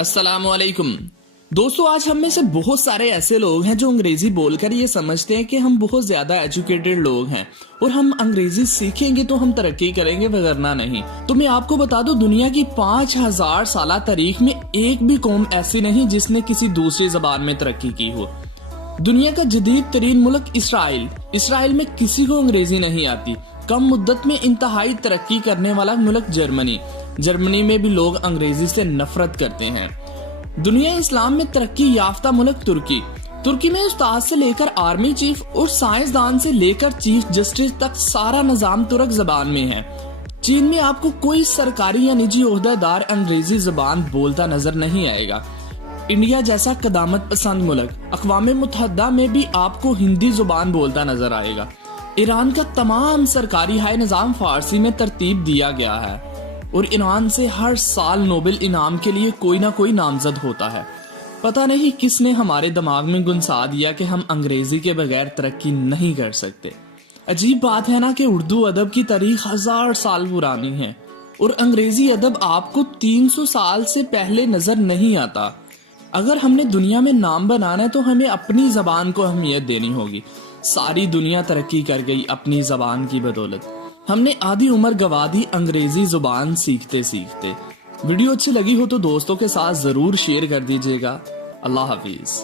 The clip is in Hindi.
अस्सलामुअलैकुम दोस्तों, आज हम में से बहुत सारे ऐसे लोग हैं जो अंग्रेजी बोलकर ये समझते हैं कि हम बहुत ज्यादा एजुकेटेड लोग हैं और हम अंग्रेजी सीखेंगे तो हम तरक्की करेंगे, वगरना नहीं। तो मैं आपको बता दूं, दुनिया की 5000 साल तारीख में एक भी कौम ऐसी नहीं जिसने किसी दूसरी जबान में तरक्की की हो। दुनिया का जदीद तरीन मुल्क इसराइल में किसी को अंग्रेजी नहीं आती। कम मुद्दत में इंतहाई तरक्की करने वाला मुल्क जर्मनी में भी लोग अंग्रेजी से नफरत करते हैं। दुनिया इस्लाम में तरक्की याफ्ता मुल्क तुर्की में उस्ताद से लेकर आर्मी चीफ और साइंसदान से लेकर चीफ जस्टिस तक सारा निजाम तुर्क जबान में है। चीन में आपको कोई सरकारी या निजी ओहदेदार अंग्रेजी जबान बोलता नजर नहीं आएगा। इंडिया जैसा कदामत पसंद मुल्क अक़वाम मुत्तहिदा में भी आपको हिंदी जुबान बोलता नजर आएगा। ईरान का तमाम सरकारी हाई निजाम फारसी में तरतीब दिया गया है और ईरान से हर साल नोबेल इनाम के लिए कोई ना कोई नामजद होता है। पता नहीं किसने हमारे दिमाग में गुनसा दिया कि हम अंग्रेजी के बगैर तरक्की नहीं कर सकते। अजीब बात है ना कि उर्दू अदब की तारीख 1000 साल पुरानी है और अंग्रेजी अदब आपको 300 साल से पहले नजर नहीं आता। अगर हमने दुनिया में नाम बनाना है तो हमें अपनी जबान को अहमियत देनी होगी। सारी दुनिया तरक्की कर गई अपनी जबान की बदौलत। हमने आधी उम्र गवा दी अंग्रेजी जुबान सीखते सीखते। वीडियो अच्छी लगी हो तो दोस्तों के साथ जरूर शेयर कर दीजिएगा। अल्लाह हाफिज।